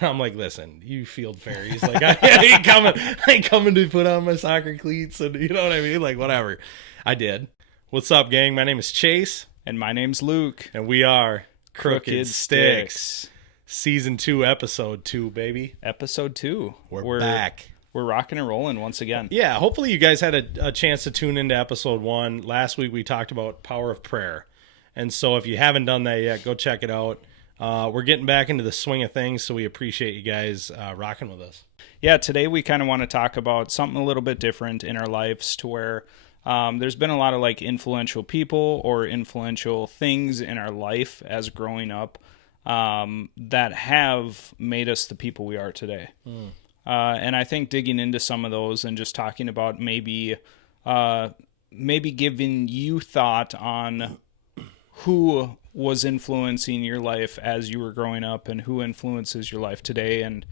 I'm like, listen, you field fairies. Like, I ain't coming to put on my soccer cleats, and you know what I mean? Like, whatever. I did. What's up, gang? My name is Chase. And my name's Luke. And we are Crooked Stix. Season 2, Episode 2, baby. Episode 2. We're back. We're rocking and rolling once again. Yeah, hopefully you guys had a chance to tune into Episode 1. Last week we talked about power of prayer. And so if you haven't done that yet, go check it out. We're getting back into the swing of things, so we appreciate you guys rocking with us. Yeah, today we kind of want to talk about something a little bit different in our lives to where there's been a lot of like influential people or influential things in our life as growing up that have made us the people we are today. And I think digging into some of those and just talking about maybe giving you thought on who was influencing your life as you were growing up and who influences your life today, and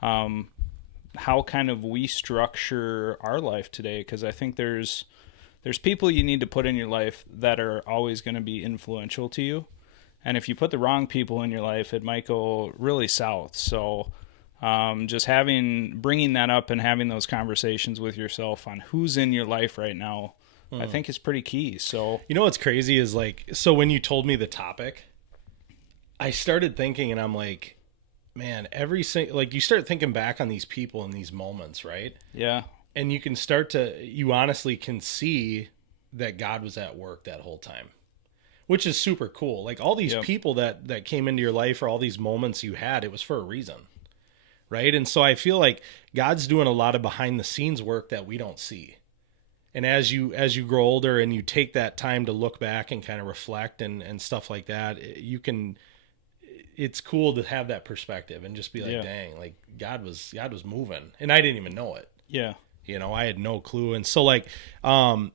how kind of we structure our life today. Because I think there's people you need to put in your life that are always going to be influential to you. And if you put the wrong people in your life, it might go really south. So just bringing that up and having those conversations with yourself on who's in your life right now, I think is pretty key. So, you know what's crazy is so when you told me the topic, I started thinking, and I'm like, man, you start thinking back on these people and these moments, right? Yeah. And you honestly can see that God was at work that whole time, which is super cool. Like all these people that came into your life, or all these moments you had, it was for a reason, right? And so I feel like God's doing a lot of behind the scenes work that we don't see. And as you grow older and you take that time to look back and kind of reflect and stuff like that, it's cool to have that perspective and just be like, dang, like God was moving, and I didn't even know it. Yeah. You know, I had no clue. And so like, one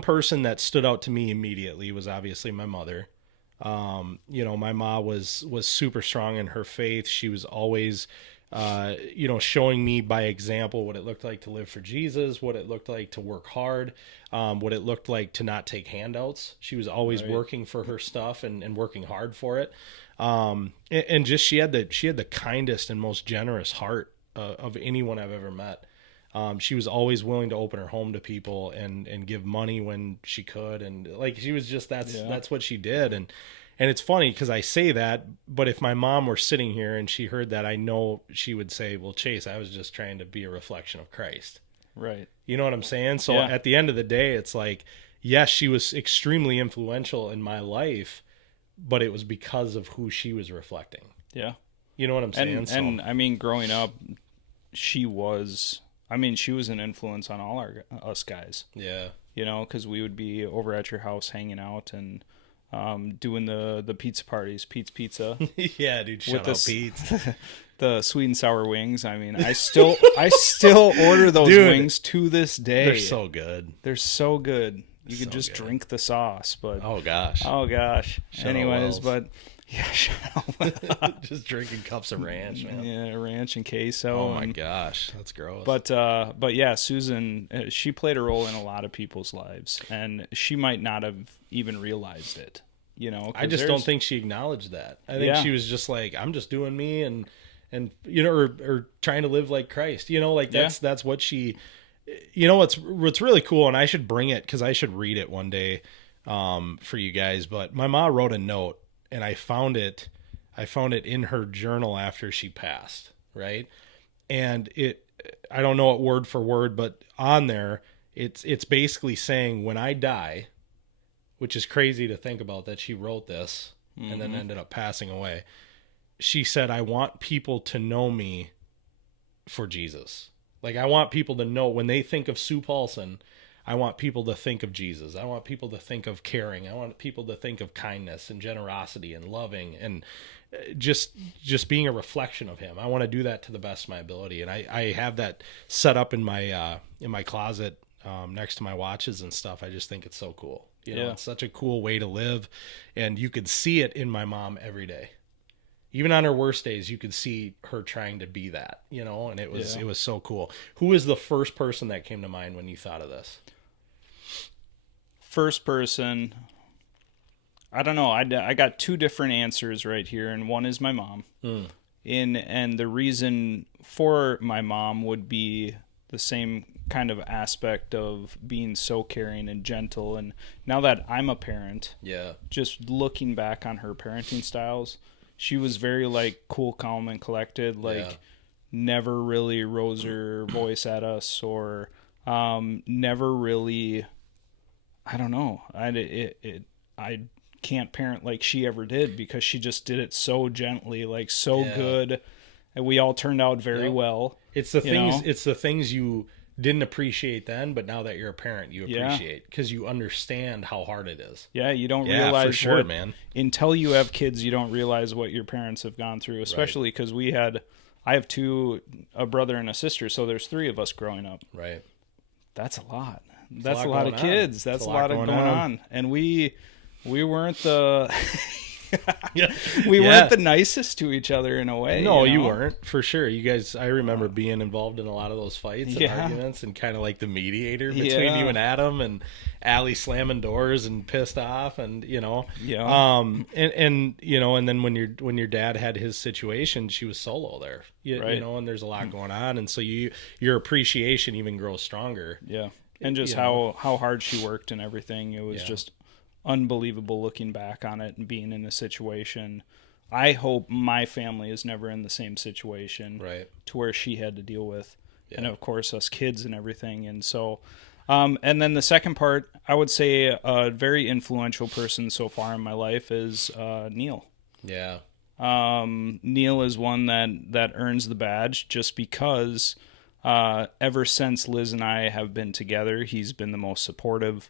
person that stood out to me immediately was obviously my mother. My mom was super strong in her faith. She was always, showing me by example what it looked like to live for Jesus, what it looked like to work hard, what it looked like to not take handouts. She was always working for her stuff and working hard for it. And just, she had the kindest and most generous heart of anyone I've ever met. She was always willing to open her home to people and give money when she could. And like, she was just, that's what she did. And it's funny because I say that, but if my mom were sitting here and she heard that, I know she would say, well, Chase, I was just trying to be a reflection of Christ. Right. You know what I'm saying? So at the end of the day, it's like, yes, she was extremely influential in my life, but it was because of who she was reflecting. Yeah. You know what I'm saying? And I mean, growing up, she was an influence on all us guys. Yeah. You know, because we would be over at your house hanging out and doing the pizza parties, Pete's Pizza. Yeah, dude, shout out Pete's. The sweet and sour wings. I mean, I still order those wings to this day. They're so good. They're so good. You could just drink the sauce, but oh gosh. Anyways, but yeah, just drinking cups of ranch, man. Yeah, ranch and queso. Oh my gosh, that's gross. But yeah, Susan, she played a role in a lot of people's lives, and she might not have even realized it. You know, I just don't think she acknowledged that. I think she was just like, I'm just doing me, and you know, or trying to live like Christ. You know, like that's what she. You know what's really cool, and I should bring it because I should read it one day for you guys. But my mom wrote a note, and I found it in her journal after she passed, right? And I don't know it word for word, but on there it's basically saying, when I die, which is crazy to think about that she wrote this and then ended up passing away. She said, I want people to know me for Jesus. Like, I want people to know when they think of Sue Paulson, I want people to think of Jesus. I want people to think of caring. I want people to think of kindness and generosity and loving and just being a reflection of him. I want to do that to the best of my ability. And I have that set up in my closet next to my watches and stuff. I just think it's so cool. You know, it's such a cool way to live. And you could see it in my mom every day. Even on her worst days, you could see her trying to be that, you know, and it was so cool. Who was the first person that came to mind when you thought of this? First person, I don't know. I got two different answers right here, and one is my mom. And the reason for my mom would be the same kind of aspect of being so caring and gentle. And now that I'm a parent, just looking back on her parenting styles, she was very like cool, calm, and collected, like never really rose her voice at us, or never really, I don't know, I can't parent like she ever did, because she just did it so gently, like so good, and we all turned out very well. It's the things, it's the things you didn't appreciate then, but now that you're a parent, you appreciate, because you understand how hard it is. Yeah, you don't realize for sure, man. Until you have kids, you don't realize what your parents have gone through, especially because I have a brother and a sister, so there's 3 of us growing up. Right. That's a lot. That's a lot of kids. That's a lot going on. And we weren't the weren't the nicest to each other in a way. No, you weren't, for sure. You guys, I remember being involved in a lot of those fights and arguments, and kind of like the mediator between you and Adam, and Allie slamming doors and pissed off, and and then when your dad had his situation, she was solo there, and there's a lot going on, and so your appreciation even grows stronger. Yeah. And just how hard she worked and everything. It was just unbelievable looking back on it and being in the situation. I hope my family is never in the same situation to where she had to deal with. And of course us kids and everything. And so and then the second part, I would say a very influential person so far in my life is Neil. Yeah. Neil is one that earns the badge, just because ever since Liz and I have been together, he's been the most supportive.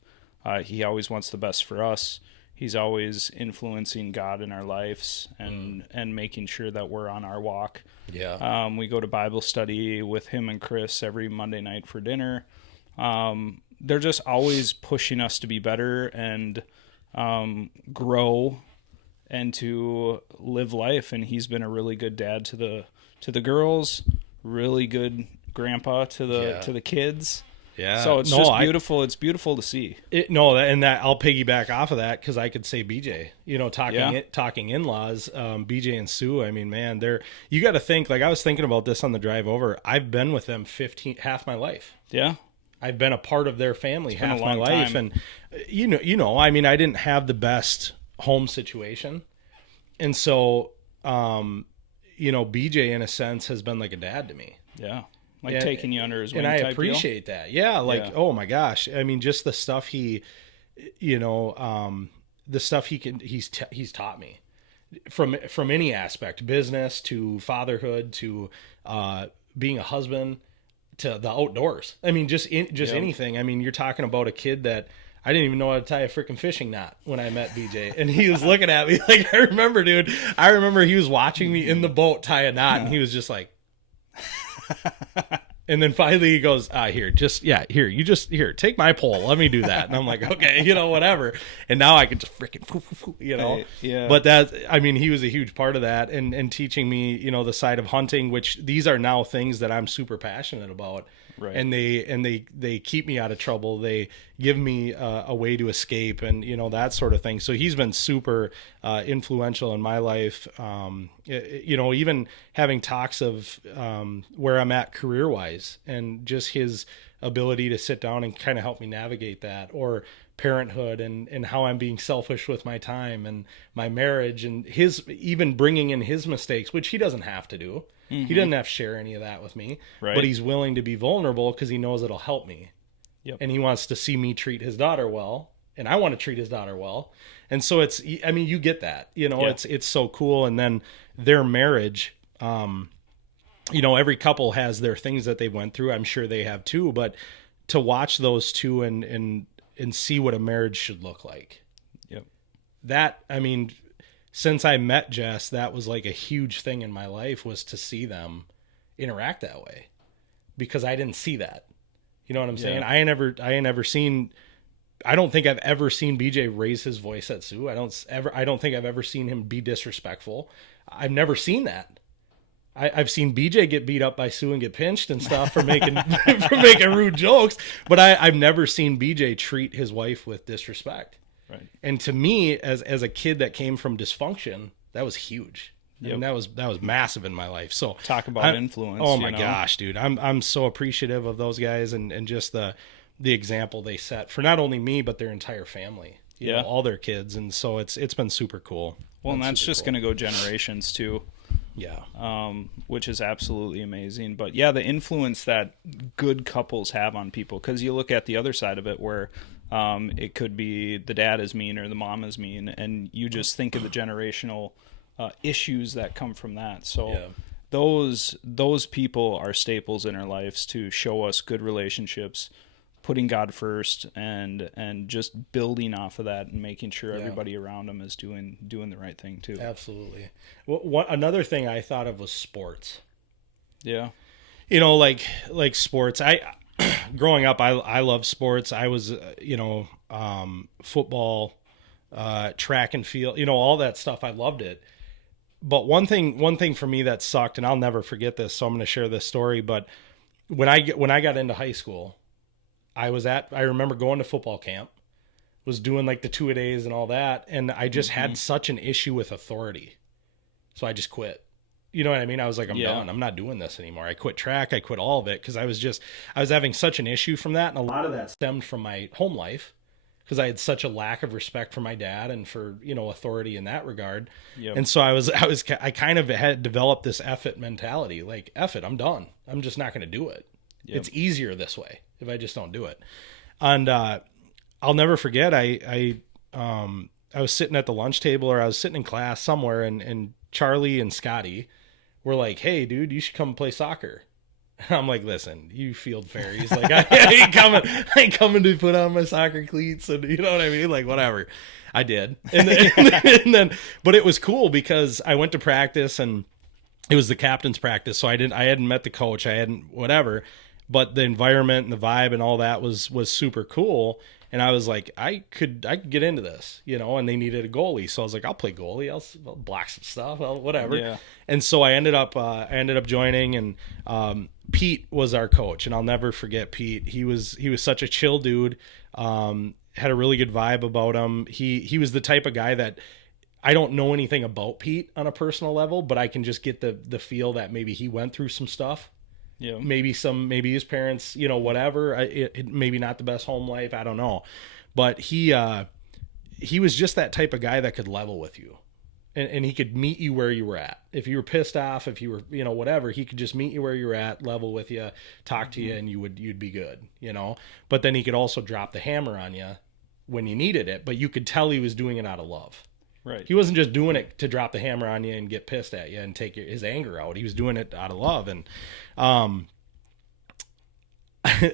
He always wants the best for us. He's always influencing God in our lives and making sure that we're on our walk. Yeah. We go to Bible study with him and Chris every Monday night for dinner. They're just always pushing us to be better and grow and to live life. And he's been a really good dad to the girls, really good grandpa to the kids. Yeah. So it's beautiful. It's beautiful to see. I'll piggyback off of that, because I could say BJ, talking in-laws, BJ and Sue. I mean, man, you got to think, like I was thinking about this on the drive over. I've been with them half my life. Yeah. I've been a part of their family half my life. Time. And I mean, I didn't have the best home situation. And so, BJ in a sense has been like a dad to me. Yeah. Like taking you under his wing, and I appreciate that. Yeah, oh my gosh, I mean, just the stuff he's taught me from any aspect, business to fatherhood to being a husband to the outdoors. I mean, just anything. I mean, you're talking about a kid that I didn't even know how to tie a freaking fishing knot when I met BJ, and he was looking at me like, I remember he was watching me in the boat tie a knot, and he was just like. And then finally he goes, here, take my pole. Let me do that. And I'm like, okay, whatever. And now I can just freaking, Yeah. But he was a huge part of that, and teaching me, the side of hunting, which these are now things that I'm super passionate about. Right. And they keep me out of trouble. They give me a way to escape, and that sort of thing. So he's been super influential in my life. Even having talks of where I'm at career wise, and just his ability to sit down and kind of help me navigate that, or parenthood and how I'm being selfish with my time and my marriage, and his even bringing in his mistakes, which he doesn't have to do. Mm-hmm. He doesn't have to share any of that with me, but he's willing to be vulnerable because he knows it'll help me. Yep. And he wants to see me treat his daughter well, and I want to treat his daughter well. And so you get that, it's so cool. And then their marriage, every couple has their things that they went through. I'm sure they have too, but to watch those two and see what a marriage should look like. Yep. Since I met Jess, that was like a huge thing in my life, was to see them interact that way, because I didn't see that. You know what I'm saying? I don't think I've ever seen BJ raise his voice at Sue. I don't think I've ever seen him be disrespectful. I've never seen that. I've seen BJ get beat up by Sue and get pinched and stuff for making rude jokes, but I've never seen BJ treat his wife with disrespect. Right. And to me, as a kid that came from dysfunction, that was huge. And that was massive in my life. So talk about influence. Oh my gosh, dude. I'm so appreciative of those guys and just the example they set for not only me, but their entire family, you know, all their kids. And so it's been super cool. Well, and that's just going to go generations too. Yeah. Which is absolutely amazing. But yeah, the influence that good couples have on people, because you look at the other side of it where it could be the dad is mean or the mom is mean, and you just think of the generational issues that come from that. So those people are staples in our lives to show us good relationships, putting God first, and just building off of that and making sure everybody around them is doing the right thing too. Absolutely. Well, another thing I thought of was sports. Yeah. You know, like sports. Growing up, I love sports. I was, football, track and field, you know, all that stuff. I loved it. But one thing for me that sucked, and I'll never forget this, so I'm going to share this story. But when I got into high school, I remember going to football camp, was doing like the 2-a-days and all that, and I just had such an issue with authority, so I just quit. You know what I mean? I was like, I'm done. I'm not doing this anymore. I quit track. I quit all of it because I was having such an issue from that, and a lot of that stemmed from my home life, because I had such a lack of respect for my dad and for, you know, authority in that regard. Yep. And so I kind of had developed this F it mentality, like, F it, I'm done. I'm just not going to do it. Yep. It's easier this way if I just don't do it. And I'll never forget, I was sitting at the lunch table, or I was sitting in class somewhere, and Charlie and Scotty were like, hey, dude, you should come play soccer. I'm like, listen, you field fairies. Like, I ain't coming to put on my soccer cleats, and you know what I mean? Like, whatever. I did. And then, but it was cool because I went to practice, and it was the captain's practice. So I hadn't met the coach. I hadn't, whatever, but the environment and the vibe and all that was super cool. And I was like, I could get into this, you know, and they needed a goalie. So I was like, I'll play goalie. I'll block some stuff, whatever. Yeah. And so I ended up joining, and Pete was our coach, and I'll never forget Pete. He was such a chill dude. Had a really good vibe about him. He was the type of guy that I don't know anything about Pete on a personal level, but I can just get the feel that maybe he went through some stuff. Yeah. Maybe his parents, you know, whatever, it maybe not the best home life. I don't know, but he was just that type of guy that could level with you, and he could meet you where you were at. If you were pissed off, if you were, you know, whatever, he could just meet you where you were at, level with you, talk to you, and you'd be good, you know. But then he could also drop the hammer on you when you needed it, but you could tell he was doing it out of love. Right. He wasn't just doing it to drop the hammer on you and get pissed at you and take his anger out. He was doing it out of love. And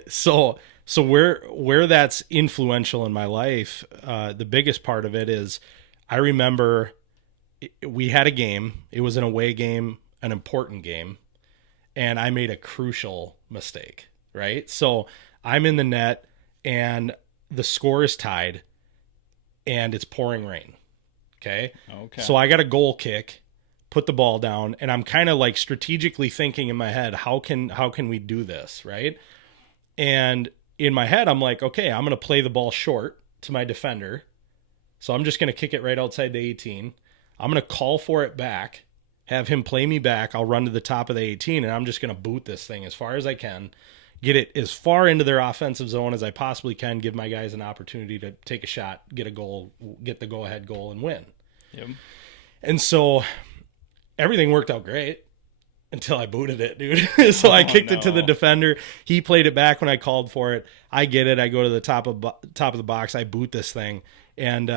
so where that's influential in my life, the biggest part of it is I remember we had a game. It was an away game, an important game, and I made a crucial mistake, right? So I'm in the net, and the score is tied, and it's pouring rain. Okay. So I got a goal kick, put the ball down, and I'm kind of like strategically thinking in my head, how can we do this, right? And in my head, I'm like, okay, I'm going to play the ball short to my defender. So I'm just going to kick it right outside the 18. I'm going to call for it back, have him play me back. I'll run to the top of the 18, and I'm just going to boot this thing as far as I can, get it as far into their offensive zone as I possibly can, give my guys an opportunity to take a shot, get a goal, get the go-ahead goal, and win. Yep. And so everything worked out great until I booted it, dude. So I kicked it to the defender. He played it back when I called for it. I get it. I go to the top of the box. I boot this thing. And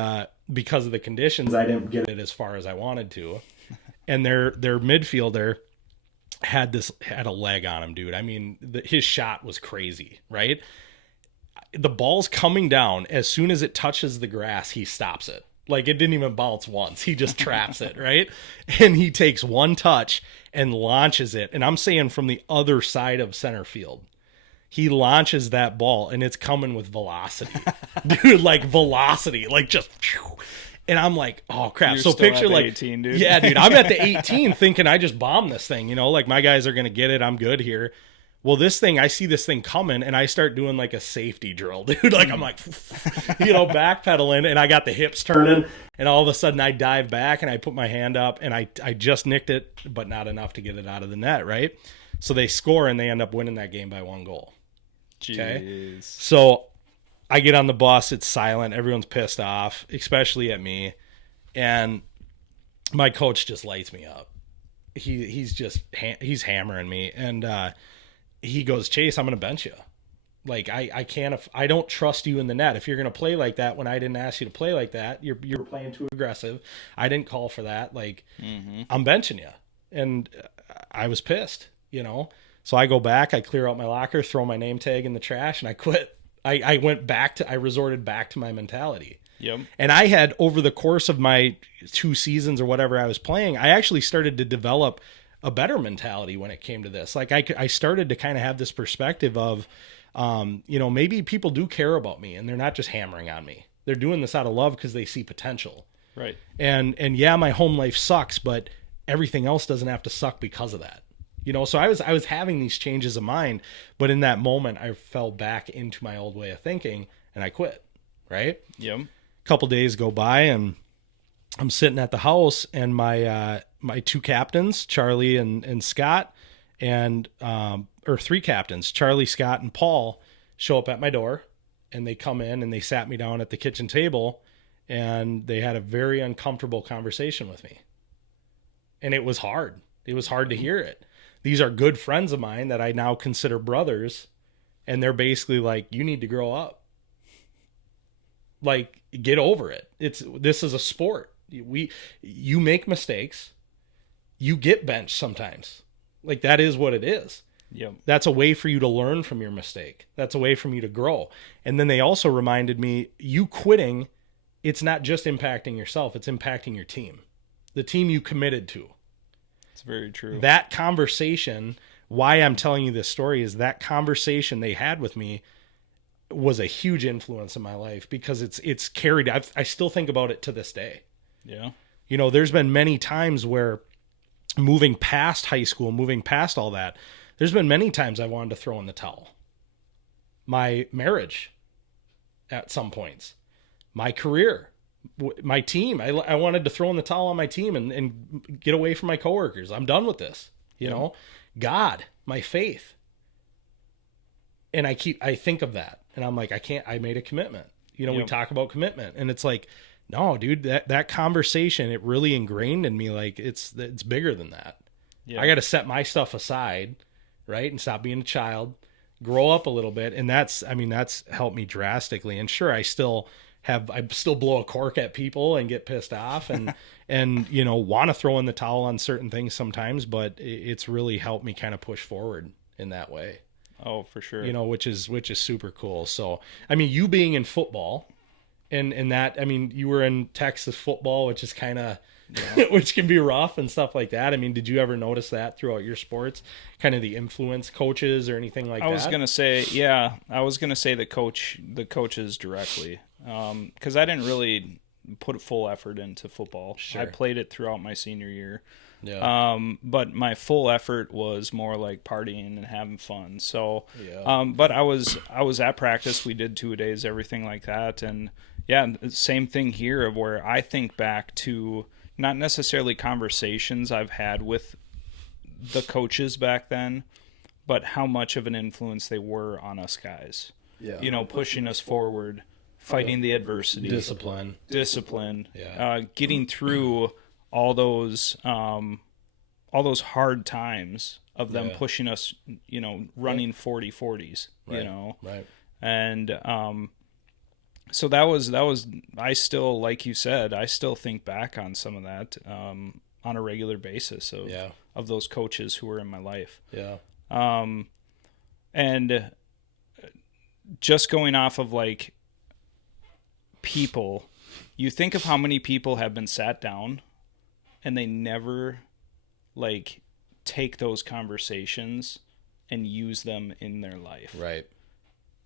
because of the conditions, I didn't get it as far as I wanted to. And their midfielder had a leg on him, dude. I mean, his shot was crazy, right? The ball's coming down. As soon as it touches the grass, he stops it. Like, it didn't even bounce once. He just traps it, right? And he takes one touch and launches it. And I'm saying from the other side of center field. He launches that ball, and it's coming with velocity. Dude, like velocity. Like just... And I'm like, oh, crap. You're so picture like 18, dude. Yeah, dude. I'm at the 18 thinking I just bombed this thing, you know, like my guys are going to get it. I'm good here. Well, I see this thing coming, and I start doing like a safety drill, dude. Like I'm like, backpedaling, and I got the hips turning, and all of a sudden I dive back and I put my hand up, and I just nicked it, but not enough to get it out of the net, right? So they score, and they end up winning that game by 1 goal. Okay. Jeez. So I get on the bus, it's silent, everyone's pissed off, especially at me, and my coach just lights me up. He's hammering me, and he goes, Chase, I'm going to bench you. Like, I don't trust you in the net. If you're going to play like that when I didn't ask you to play like that, you're playing too aggressive. I didn't call for that. Like, I'm benching you. And I was pissed, So I go back, I clear out my locker, throw my name tag in the trash, and I quit. I resorted back to my mentality. Yep. And I had, over the course of my 2 seasons or whatever I was playing, I actually started to develop a better mentality when it came to this. Like I started to kind of have this perspective of, maybe people do care about me and they're not just hammering on me. They're doing this out of love because they see potential. Right. And yeah, my home life sucks, but everything else doesn't have to suck because of that. So I was having these changes of mind, but in that moment I fell back into my old way of thinking and I quit. Right. Yep. A couple days go by and I'm sitting at the house, and my 2 captains, Charlie and Scott, or 3 captains, Charlie, Scott, and Paul, show up at my door, and they come in and they sat me down at the kitchen table, and they had a very uncomfortable conversation with me. And it was hard. It was hard to hear it. These are good friends of mine that I now consider brothers, and they're basically like, you need to grow up. Like, get over it. This is a sport. You make mistakes. You get benched sometimes. Like, that is what it is. Yep. That's a way for you to learn from your mistake. That's a way for you to grow. And then they also reminded me, you quitting, it's not just impacting yourself, it's impacting your team. The team you committed to. It's very true. That conversation, why I'm telling you this story, is that conversation they had with me was a huge influence in my life, because it's carried. I still think about it to this day. Yeah. There's been many times where, moving past high school, moving past all that, there's been many times I wanted to throw in the towel. My marriage at some points, my career, my team. I wanted to throw in the towel on my team and get away from my coworkers. I'm done with this, God, my faith. And I think of that, and I'm like, I made a commitment. We talk about commitment, and it's like, no, dude, that conversation, it really ingrained in me. Like, it's bigger than that. Yeah. I got to set my stuff aside, right? And stop being a child, grow up a little bit. And that's helped me drastically. And sure, I still blow a cork at people and get pissed off and want to throw in the towel on certain things sometimes, but it's really helped me kind of push forward in that way. Oh, for sure. Which is super cool. So, you being in football, and that, you were in Texas football, which is kind of, which can be rough and stuff like that. Did you ever notice that throughout your sports, kind of the influence coaches or anything like that? I was going to say the coaches directly. 'Cause I didn't really put full effort into football. Sure. I played it throughout my senior year. Yeah. But my full effort was more like partying and having fun. So, but I was at practice. We did 2-a-days, everything like that. And yeah, same thing here, of where I think back to not necessarily conversations I've had with the coaches back then, but how much of an influence they were on us guys. Yeah. Pushing us forward, fighting the adversity, discipline. Yeah. Getting through all those hard times of them pushing us, running 40-40s, Right. And so that was I still, like you said, I still think back on some of that on a regular basis of those coaches who were in my life. Yeah. And just going off of like people, you think of how many people have been sat down and they never like take those conversations and use them in their life. Right.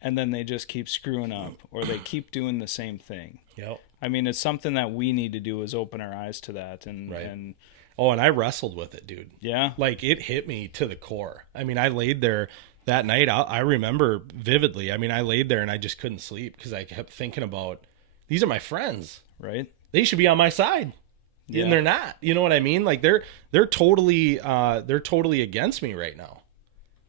And then they just keep screwing up, or they keep doing the same thing. Yep. It's something that we need to do, is open our eyes to that. And I wrestled with it, dude. Yeah. Like, it hit me to the core. I laid there that night, I remember vividly. I mean, I laid there and I just couldn't sleep because I kept thinking about, these are my friends, Right. they should be on my side. Yeah. And they're not. You know what I mean? Like they're totally against me right now,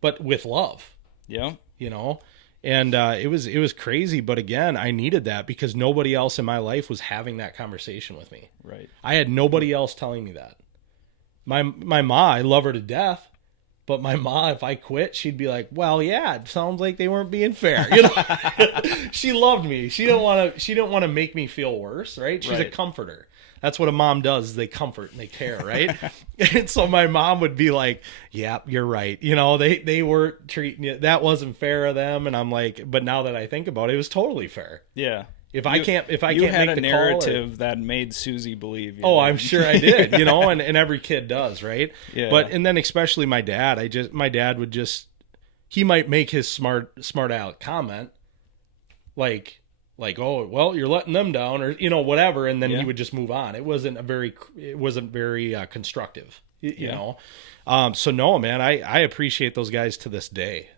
but with love. Yeah. You know, and it was crazy. But again, I needed that because nobody else in my life was having that conversation with me. Right. I had nobody else telling me that. My ma, I love her to death. But my ma, if I quit, she'd be like, "Well, yeah, it sounds like they weren't being fair." You know, she loved me. She didn't want to make me feel worse, right? She's a comforter. That's what a mom does. Is they comfort and they care, right? And so my mom would be like, "Yeah, you're right. You know, they were treating you. That wasn't fair of them." And I'm like, but now that I think about it, it was totally fair. Yeah. If I can't you make had a the narrative call that made Susie believe you. Oh, I'm sure I did, you know, and every kid does, right? Yeah. But and then especially my dad, my dad would just, he might make his smart aleck comment like, oh, well, you're letting them down, or, you know, whatever, and then he would just move on. It wasn't very constructive, you know. So no, man, I appreciate those guys to this day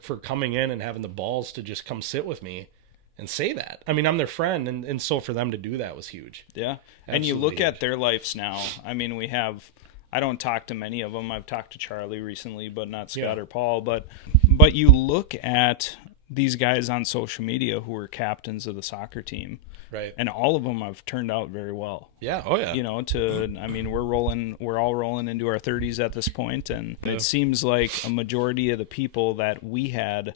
for coming in and having the balls to just come sit with me and say that. I mean, I'm their friend, and so for them to do that was huge. Yeah. Absolutely and you look huge. at their lives now. I mean, I don't talk to many of them. I've talked to Charlie recently, but not Scott or Paul. But you look at these guys on social media who were captains of the soccer team. Right. And all of them have turned out very well. Yeah. Oh, yeah. You know, I mean, we're all rolling into our 30s at this point, and it seems like a majority of the people that we had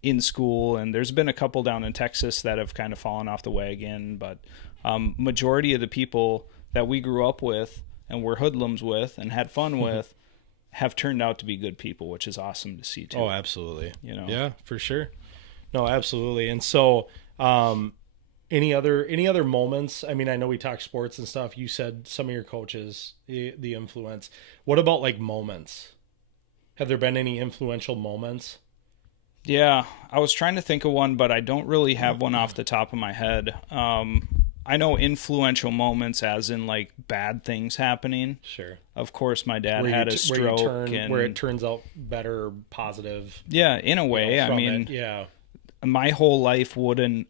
in school, and there's been a couple down in Texas that have kind of fallen off the wagon, but majority of the people that we grew up with and were hoodlums with and had fun with have turned out to be good people, which is awesome to see too. Oh, absolutely. You know? Yeah, for sure. No, absolutely. And so any other moments? I mean, I know we talked sports and stuff. You said some of your coaches, the influence. What about like moments? Have there been any influential moments? Yeah, I was trying to think of one, but I don't really have one off the top of my head. I know influential moments as in like bad things happening. Sure. Of course, my dad had a stroke. Where it turns out better, positive. Yeah, in a way. You know, I mean, my whole life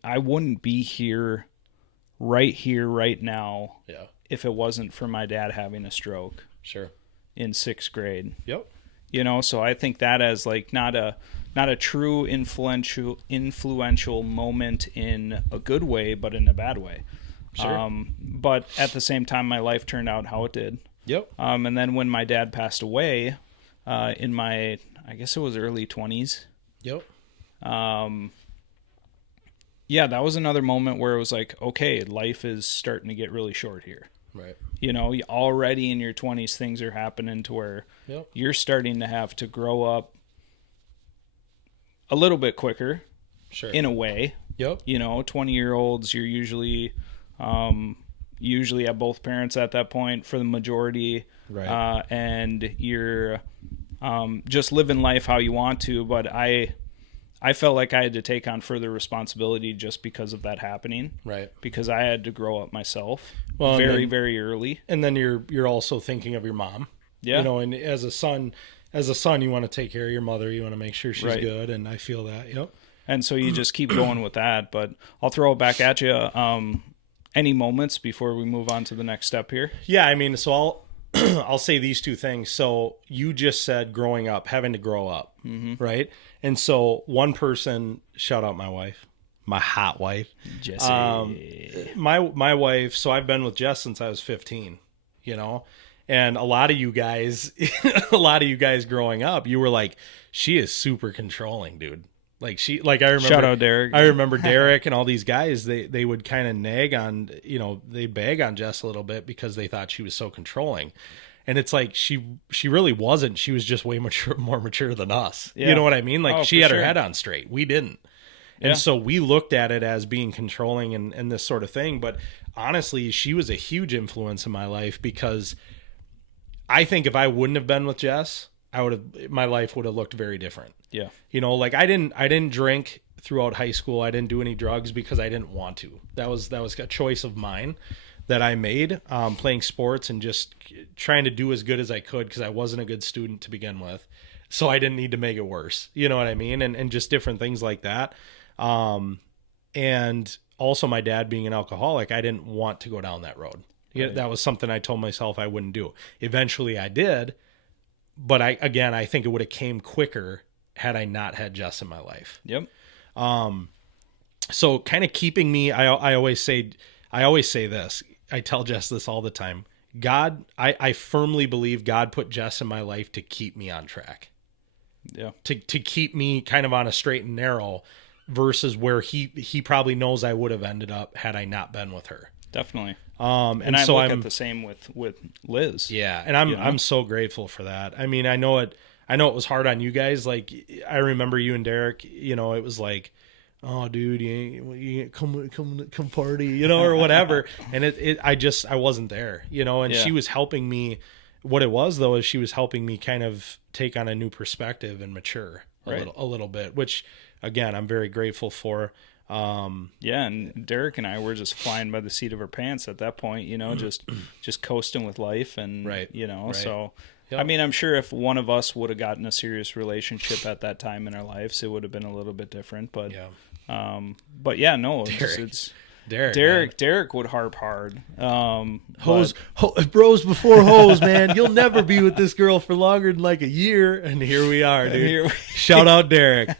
I wouldn't be here right now if it wasn't for my dad having a stroke. Sure. In 6th grade. Yep. You know, so I think that as like not a true influential moment in a good way, but in a bad way. Sure. But at the same time, my life turned out how it did. Yep. And then when my dad passed away, in my, I guess it was early 20s. Yep. Yeah, that was another moment where it was like, okay, life is starting to get really short here. Right. You know, already in your 20s, things are happening to where you're starting to have to grow up a little bit quicker. Sure. In a way. Yep. You know, 20-year-olds, you're usually have both parents at that point for the majority. Right. And you're just living life how you want to. But I felt like I had to take on further responsibility just because of that happening. Right. Because I had to grow up myself very early. And then you're also thinking of your mom. Yeah. You know, and as a son, you want to take care of your mother. You want to make sure she's good. And I feel that. Yep. And so you just keep going with that. But I'll throw it back at you. Any moments before we move on to the next step here? Yeah. I mean, so I'll say these two things. So you just said growing up, having to grow up, right? And so one person, shout out my wife, my hot wife, Jessie. My wife. So I've been with Jess since I was 15. You know, and a lot of you guys growing up, you were like, she is super controlling, dude. I remember. Shout out Derek. I remember Derek and all these guys. They would kind of nag on, you know, they bag on Jess a little bit because they thought she was so controlling, and it's like she really wasn't. She was just way more mature than us. Yeah. You know what I mean? Like she had her head on straight. We didn't, and so we looked at it as being controlling and this sort of thing. But honestly, she was a huge influence in my life because I think if I wouldn't have been with Jess, my life would have looked very different. Yeah. You know, like I didn't drink throughout high school. I didn't do any drugs because I didn't want to. That was a choice of mine. that I made, playing sports and just trying to do as good as I could because I wasn't a good student to begin with. So I didn't need to make it worse. You know what I mean? And just different things like that. And also my dad being an alcoholic, I didn't want to go down that road. Right. That was something I told myself I wouldn't do. Eventually I did. But I think it would have came quicker had I not had Jess in my life. Yep. So kind of keeping me, I always say this. I tell Jess this all the time. God, I firmly believe God put Jess in my life to keep me on track. Yeah. To keep me kind of on a straight and narrow versus where he probably knows I would have ended up had I not been with her. Definitely. And I so look at the same with Liz. Yeah. And I'm so grateful for that. I mean, I know it was hard on you guys. Like I remember you and Derek, you know, it was like, oh dude, you come party, you know, or whatever. And I wasn't there, you know, and she was helping me. What it was though, is she was helping me kind of take on a new perspective and mature a little bit, which again, I'm very grateful for. And Derek and I were just flying by the seat of our pants at that point, you know, just coasting with life and, you know, so, I mean, I'm sure if one of us would have gotten a serious relationship at that time in our lives, it would have been a little bit different, but, it's Derek would harp hard. Bros before hoes, man. You'll never be with this girl for longer than like a year. And here we are, dude. Shout out Derek.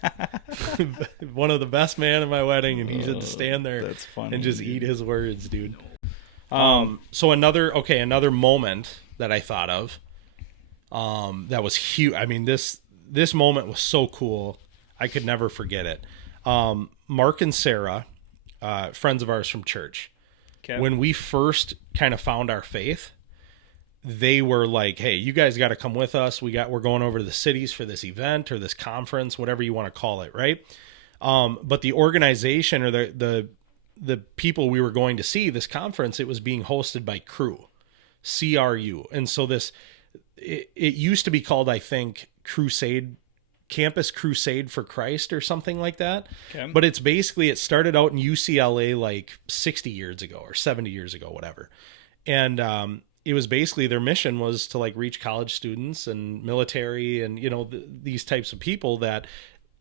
One of the best man at my wedding, and he should stand there and just eat his words, dude. So another moment that I thought of that was huge. I mean, this moment was so cool. I could never forget it. Mark and Sarah, friends of ours from church. Okay. When we first kind of found our faith, they were like, "Hey, you guys got to come with us. We're going over to the cities for this event or this conference, whatever you want to call it, right?" But the organization or the people we were going to see, this conference, it was being hosted by CRU, and so it used to be called, I think, Campus Crusade for Christ or something like that. Okay. But it's basically, it started out in UCLA like 60 years ago or 70 years ago, whatever. And it was basically, their mission was to like reach college students and military and, you know, these types of people that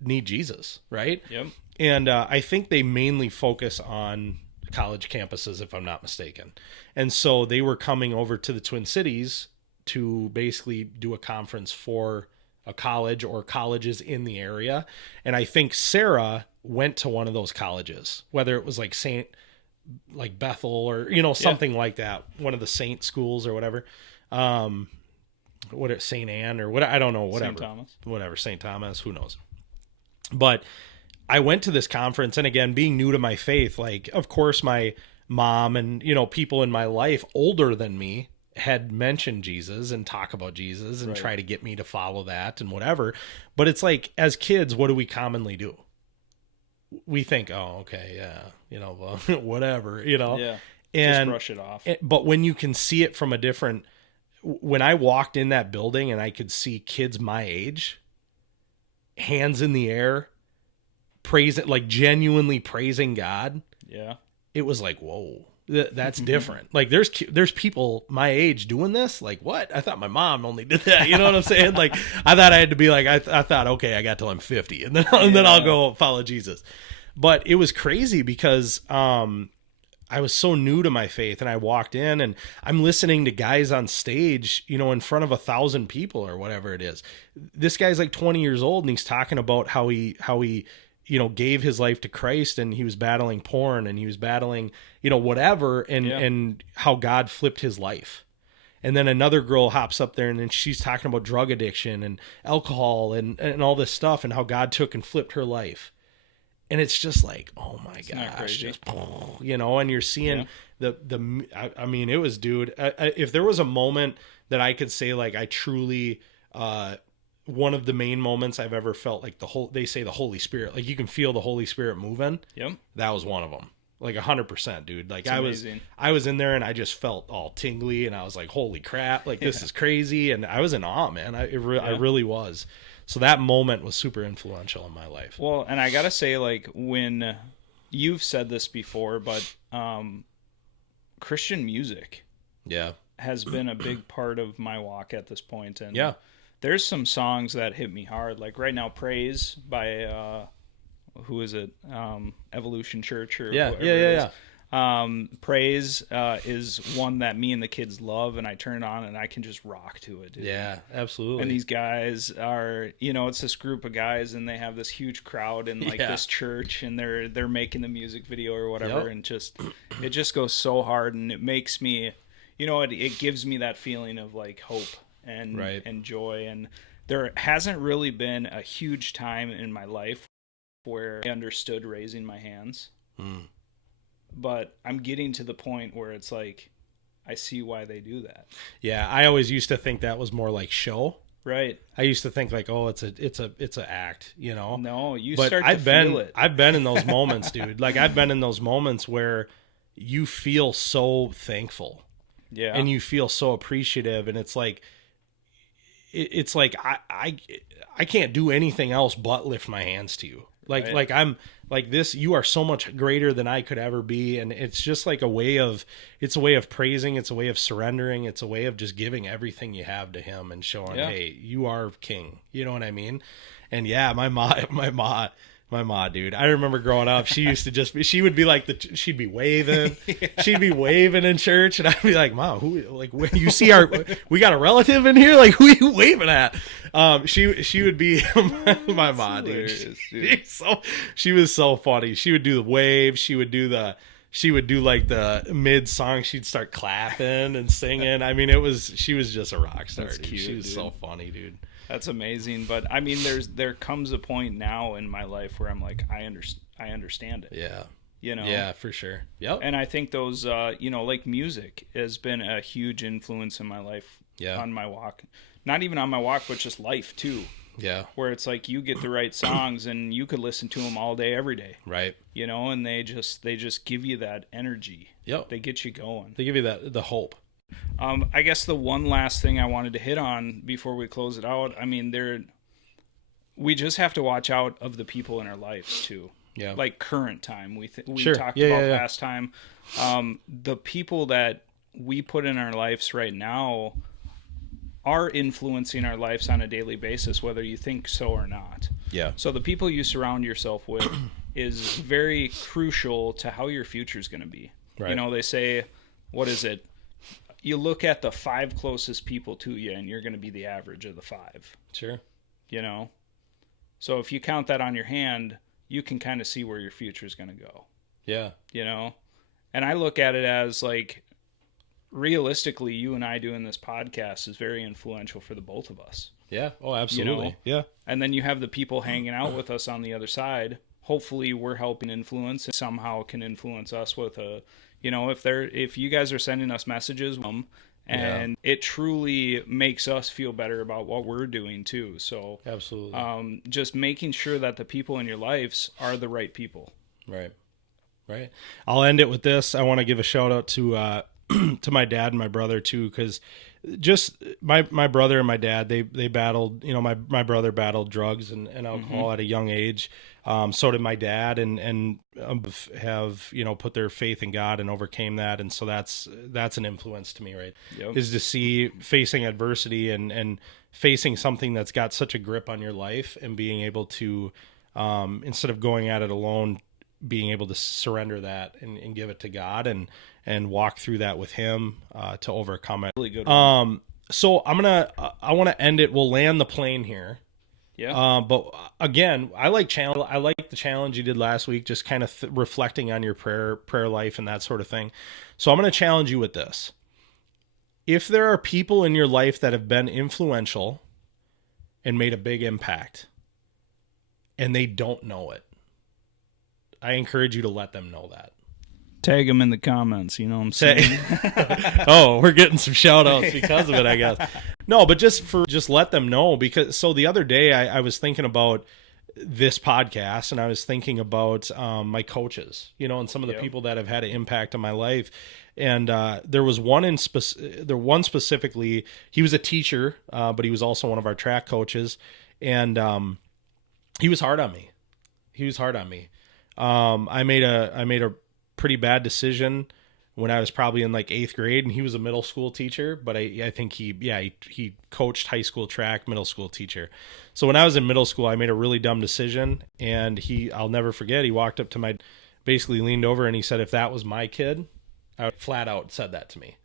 need Jesus, right? Yep. And I think they mainly focus on college campuses, if I'm not mistaken. And so they were coming over to the Twin Cities to basically do a conference for a college or colleges in the area. And I think Sarah went to one of those colleges, whether it was like like Bethel or, you know, something like that. One of the Saint schools or whatever. St. Anne or what, I don't know, whatever. St. Thomas, who knows? But I went to this conference, and again, being new to my faith, like, of course my mom and, you know, people in my life older than me had mentioned Jesus and talk about Jesus and try to get me to follow that and whatever. But it's like, as kids, what do we commonly do? We think, oh, okay, yeah, you know, well, whatever, you know, and just brush it off. But when you can see it from when I walked in that building and I could see kids my age, hands in the air, like genuinely praising God. Yeah. It was like, whoa. That's different. Like there's people my age doing this. Like, what? I thought my mom only did that. You know what I'm saying? Like, I thought I had to be like, I thought, okay, I got till I'm 50 and then I'll go follow Jesus. But it was crazy because, I was so new to my faith, and I walked in and I'm listening to guys on stage, you know, in front of 1,000 people or whatever it is. This guy's like 20 years old, and he's talking about how he, you know, gave his life to Christ, and he was battling porn, and he was battling, you know, whatever, and how God flipped his life. And then another girl hops up there, and then she's talking about drug addiction and alcohol and all this stuff, and how God took and flipped her life. And it's just like, oh my gosh, just, you know, and you're seeing I mean, it was, dude, if there was a moment that I could say, like, I truly, one of the main moments I've ever felt, like they say the Holy Spirit, like you can feel the Holy Spirit moving. Yep. That was one of them. Like 100%, dude. Like I was in there and I just felt all tingly, and I was like, holy crap, like this is crazy. And I was in awe, man. I really was. So that moment was super influential in my life. Well, and I got to say, like, when you've said this before, but Christian music has been a big part of my walk at this point. And there's some songs that hit me hard. Like right now, Praise by, who is it? Evolution Church or whoever it is. Praise is one that me and the kids love, and I turn it on and I can just rock to it, dude. Yeah, absolutely. And these guys are, it's this group of guys, and they have this huge crowd in like this church, and they're making the music video or whatever, and it just goes so hard, and it makes me, it gives me that feeling of like hope and joy. And there hasn't really been a huge time in my life where I understood raising my hands. But I'm getting to the point where it's like, I see why they do that. Yeah, I always used to think that was more like show. Right. I used to think like, oh, it's a act, No, but start to feel it. I've been in those moments, dude. Like I've been in those moments where you feel so thankful. Yeah. And you feel so appreciative, and it's like I can't do anything else but lift my hands to you. Like I'm like this, you are so much greater than I could ever be. And it's just like a way of praising. It's a way of surrendering. It's a way of just giving everything you have to him and showing, hey, you are king. You know what I mean? And my ma, dude, I remember growing up, she used to she would be like she'd be waving, she'd be waving in church, and I'd be like, Mom, you see we got a relative in here? Like, who are you waving at? She would be, my ma, dude. She was so funny. She would do the wave. She would do like the mid song. She'd start clapping and singing. I mean, she was just a rock star. That's cute, she was so funny, dude. That's amazing. But I mean, there comes a point now in my life where I'm like, I understand it. Yeah. Yeah, for sure. Yep. And I think those, like music has been a huge influence in my life. Yeah. On my walk, not even on my walk, but just life too. Yeah. Where it's like you get the right songs and you could listen to them all day, every day. Right. And they just give you that energy. Yep. They get you going. They give you the hope. I guess the one last thing I wanted to hit on before we close it out, I mean, we just have to watch out of the people in our lives too. Yeah. Like current time. We sure. talked about past time. The people that we put in our lives right now are influencing our lives on a daily basis, whether you think so or not. Yeah. So the people you surround yourself with is very crucial to how your future is going to be. Right. They say, what is it? You look at the 5 closest people to you, and you're going to be the average of the 5. Sure. So if you count that on your hand, you can kind of see where your future is going to go. Yeah. And I look at it as like, realistically, you and I doing this podcast is very influential for the both of us. Yeah. Oh, absolutely. Yeah. And then you have the people hanging out with us on the other side. Hopefully we're helping influence and somehow can influence us with if you guys are sending us messages, and it truly makes us feel better about what we're doing too. So absolutely. Just making sure that the people in your lives are the right people. Right. I'll end it with this. I want to give a shout out to my dad and my brother too, because just my brother and my dad, they battled, my brother battled drugs and alcohol at a young age. So did my dad, and have, put their faith in God and overcame that. And so that's an influence to me, right? Yep. Is to see facing adversity and facing something that's got such a grip on your life and being able to, instead of going at it alone, being able to surrender that and give it to God and walk through that with him, to overcome it. Really good one. So I want to end it. We'll land the plane here. Yeah. But again, I like the challenge you did last week, just kind of reflecting on your prayer life and that sort of thing. So I'm going to challenge you with this. If there are people in your life that have been influential and made a big impact and they don't know it, I encourage you to let them know that. Tag them in the comments, you know what I'm saying? Oh, we're getting some shout outs because of it, I guess. No, but just let them know, because so the other day I was thinking about this podcast, and I was thinking about my coaches, and some of the people that have had an impact on my life. And there was one specifically. He was a teacher, but he was also one of our track coaches, and he was hard on me. I made a pretty bad decision when I was probably in like 8th grade, and he was a middle school teacher, but I think he coached high school track, middle school teacher. So when I was in middle school, I made a really dumb decision, and I'll never forget, he walked up to basically leaned over and he said, if that was my kid, I flat out said that to me.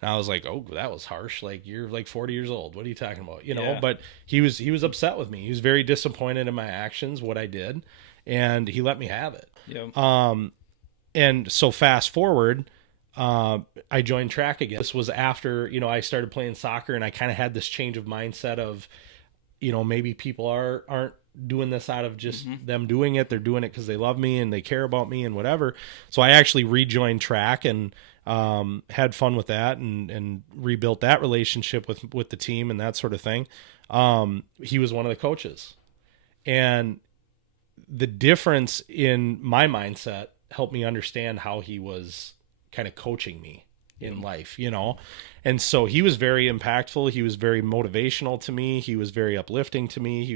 And I was like, oh, that was harsh. Like, you're like 40 years old. What are you talking about? You know, Yeah. but he was upset with me. He was very disappointed in my actions, what I did, and he let me have it. Yeah. And so fast forward, I joined track again. This was after, I started playing soccer, and I kind of had this change of mindset of, maybe people aren't doing this out of just them doing it. They're doing it because they love me and they care about me and whatever. So I actually rejoined track and had fun with that and rebuilt that relationship with the team and that sort of thing. He was one of the coaches, and the difference in my mindset helped me understand how he was kind of coaching me in life, And so he was very impactful. He was very motivational to me. He was very uplifting to me.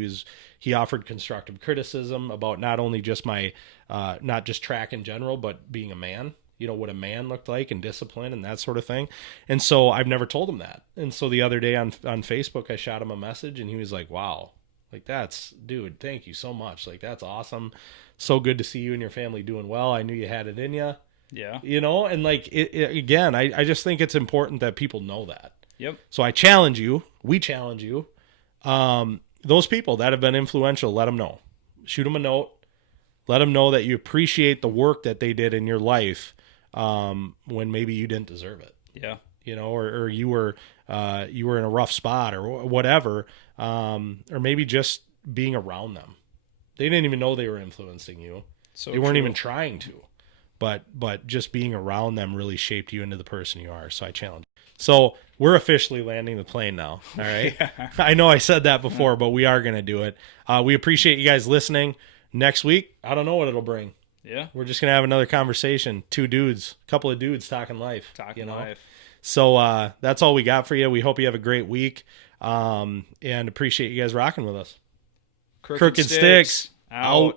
He offered constructive criticism about not only just not just track in general, but being a man, what a man looked like and discipline and that sort of thing. And so I've never told him that. And so the other day on Facebook, I shot him a message, and he was like, wow, like, dude, thank you so much. Like, that's awesome. So good to see you and your family doing well. I knew you had it in you. Yeah. And like, again, I just think it's important that people know that. Yep. So we challenge you, those people that have been influential, let them know. Shoot them a note. Let them know that you appreciate the work that they did in your life, when maybe you didn't deserve it. Yeah. Or you were in a rough spot or whatever, or maybe just being around them. They didn't even know they were influencing you. So they weren't true. even trying to, but just being around them really shaped you into the person you are. So I challenge you. So we're officially landing the plane now. All right. Yeah. I know I said that before, but we are going to do it. We appreciate you guys listening. Next week, I don't know what it'll bring. Yeah. We're just going to have another conversation. A couple of dudes talking life. Life. So that's all we got for you. We hope you have a great week, and appreciate you guys rocking with us. Crooked Sticks out.